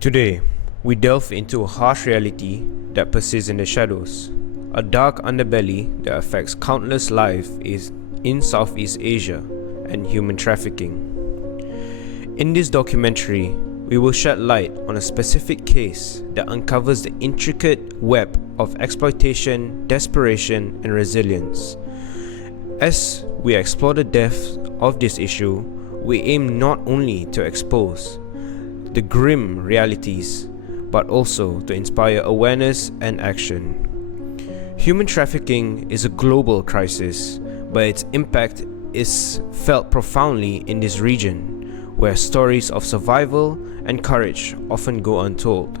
Today, we delve into a harsh reality that persists in the shadows, a dark underbelly that affects countless lives in Southeast Asia and human trafficking. In this documentary, we will shed light on a specific case that uncovers the intricate web of exploitation, desperation, and resilience. As we explore the depth of this issue, we aim not only to expose the grim realities, but also to inspire awareness and action. Human trafficking is a global crisis, but its impact is felt profoundly in this region, where stories of survival and courage often go untold.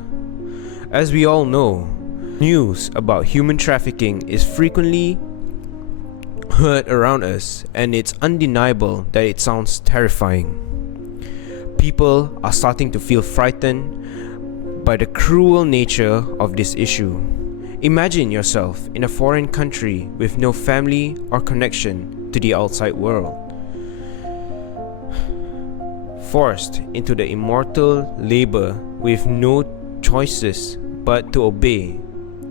As we all know, news about human trafficking is frequently heard around us, and it's undeniable that it sounds terrifying. People are starting to feel frightened by the cruel nature of this issue. Imagine yourself in a foreign country with no family or connection to the outside world, forced into the immortal labor with no choices but to obey.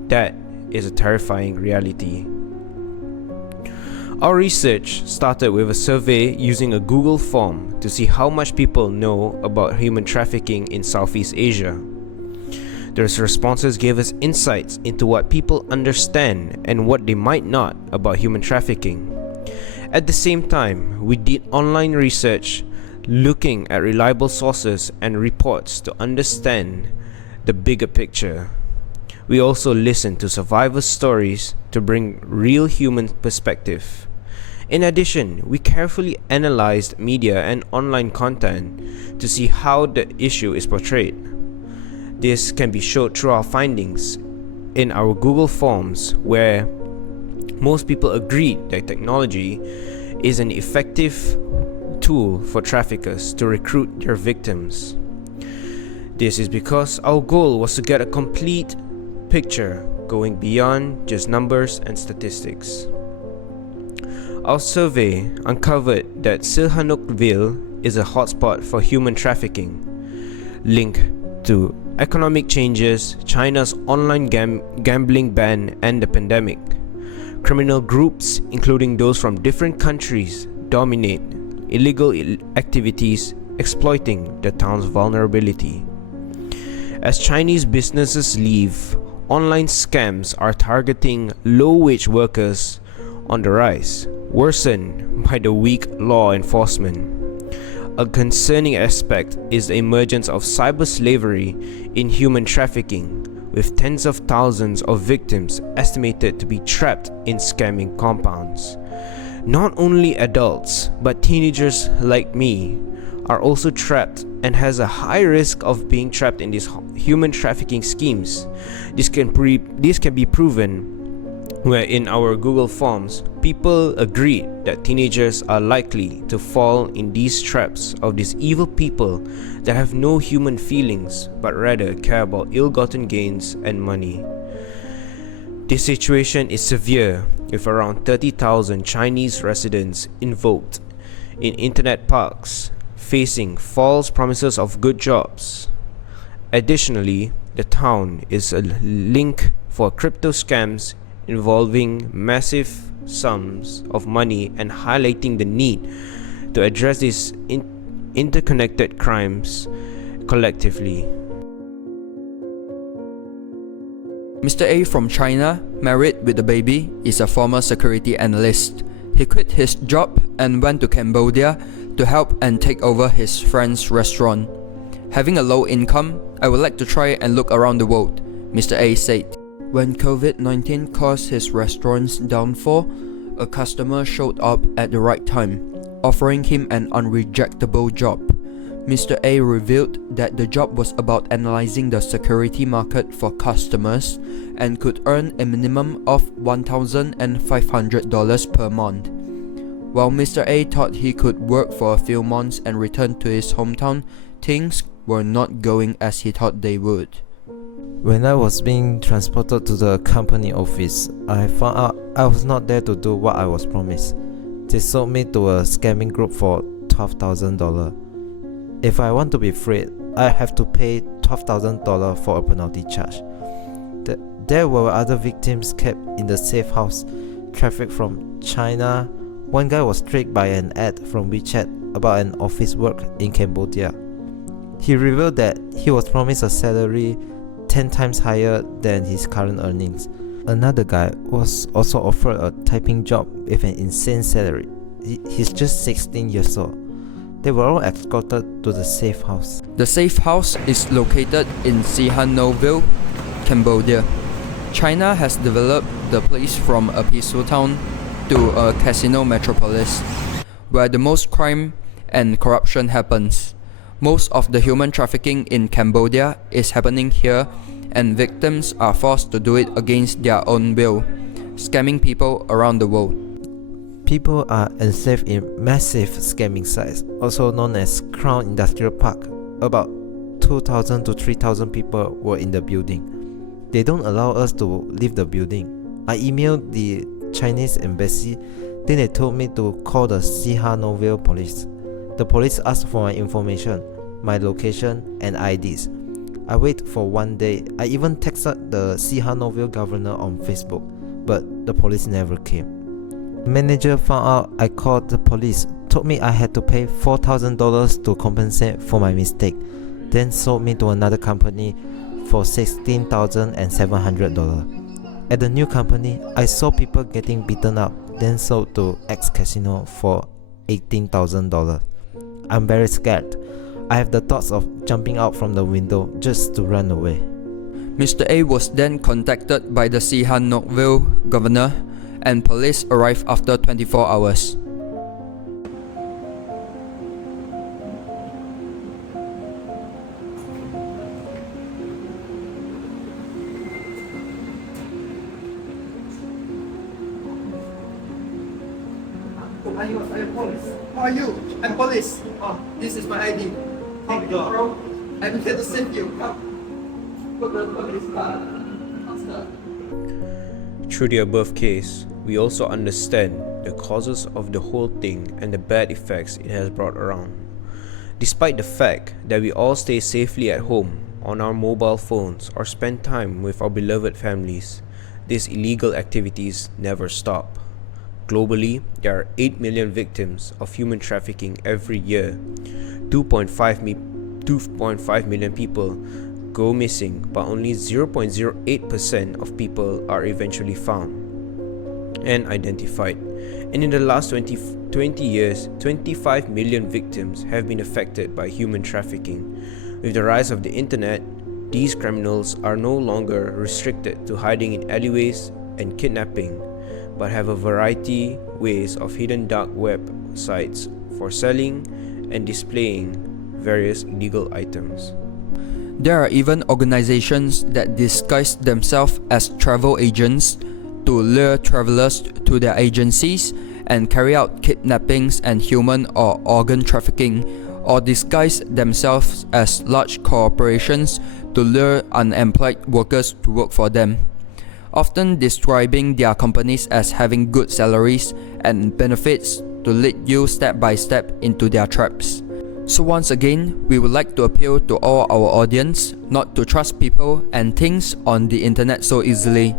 That is a terrifying reality. Our research started with a survey using a Google form to see how much people know about human trafficking in Southeast Asia. The responses gave us insights into what people understand and what they might not about human trafficking. At the same time, we did online research looking at reliable sources and reports to understand the bigger picture. We also listened to survivors' stories to bring real human perspective. In addition, we carefully analyzed media and online content to see how the issue is portrayed. This can be shown through our findings in our Google Forms, where most people agreed that technology is an effective tool for traffickers to recruit their victims. This is because our goal was to get a complete picture going beyond just numbers and statistics. Our survey uncovered that Sihanoukville is a hotspot for human trafficking, linked to economic changes, China's online gambling ban, and the pandemic. Criminal groups, including those from different countries, dominate illegal activities, exploiting the town's vulnerability. As Chinese businesses leave, online scams are targeting low-wage workers on the rise, worsened by the weak law enforcement. A concerning aspect is the emergence of cyber slavery in human trafficking, with tens of thousands of victims estimated to be trapped in scamming compounds. Not only adults, but teenagers like me are also trapped and has a high risk of being trapped in these human trafficking schemes. This can be proven where in our Google Forms, people agreed that teenagers are likely to fall in these traps of these evil people that have no human feelings but rather care about ill-gotten gains and money. This situation is severe, with around 30,000 Chinese residents involved in internet parks, facing false promises of good jobs. Additionally, the town is a link for crypto scams involving massive sums of money and highlighting the need to address these interconnected crimes collectively. Mr. A from China, married with a baby, is a former security analyst. He quit his job and went to Cambodia to help and take over his friend's restaurant. Having a low income, I would like to try and look around the world, Mr. A said. When COVID-19 caused his restaurant's downfall, a customer showed up at the right time, offering him an unrejectable job. Mr. A revealed that the job was about analyzing the security market for customers and could earn a minimum of $1,500 per month. While Mr. A thought he could work for a few months and return to his hometown, things were not going as he thought they would. When I was being transported to the company office, I found out I was not there to do what I was promised. They sold me to a scamming group for $12,000. If I want to be freed, I have to pay $12,000 for a penalty charge. There were other victims kept in the safe house, trafficked from China. One guy was tricked by an ad from WeChat about an office work in Cambodia. He revealed that he was promised a salary 10 times higher than his current earnings. Another guy was also offered a typing job with an insane salary. He's just 16 years old. They were all escorted to the safe house. The safe house is located in Sihanoukville, Cambodia. China has developed the place from a peaceful town to a casino metropolis, where the most crime and corruption happens. Most of the human trafficking in Cambodia is happening here, and victims are forced to do it against their own will, scamming people around the world. People are enslaved in massive scamming sites, also known as Crown Industrial Park. About 2,000 to 3,000 people were in the building. They don't allow us to leave the building. I emailed the Chinese embassy, then they told me to call the Sihanoukville police. The police asked for my information, my location and IDs. I waited for one day. I even texted the Sihanoukville governor on Facebook, but the police never came. The manager found out I called the police, told me I had to pay $4,000 to compensate for my mistake, then sold me to another company for $16,700. At the new company, I saw people getting beaten up, then sold to X Casino for $18,000. I'm very scared. I have the thoughts of jumping out from the window just to run away. Mr. A was then contacted by the Sihanoukville governor, and police arrived after 24 hours. Are you police? Who are you? I'm police. Oh, this is my ID. Take it, bro. I'm here to save you. Come. Put the police car. Faster. Through the above case, we also understand the causes of the whole thing and the bad effects it has brought around. Despite the fact that we all stay safely at home, on our mobile phones, or spend time with our beloved families, these illegal activities never stop. Globally, there are 8 million victims of human trafficking every year. 2.5 million people go missing, but only 0.08% of people are eventually found and identified. And in the last 20 years, 25 million victims have been affected by human trafficking. With the rise of the internet, these criminals are no longer restricted to hiding in alleyways and kidnapping, but have a variety ways of hidden dark web sites for selling and displaying various illegal items. There are even organizations that disguise themselves as travel agents to lure travelers to their agencies and carry out kidnappings and human or organ trafficking, or disguise themselves as large corporations to lure unemployed workers to work for them, often describing their companies as having good salaries and benefits to lead you step by step into their traps. So once again, we would like to appeal to all our audience not to trust people and things on the internet so easily.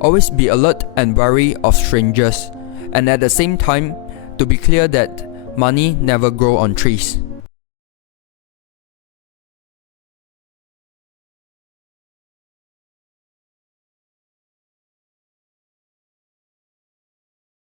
Always be alert and wary of strangers, and at the same time, to be clear that money never grows on trees.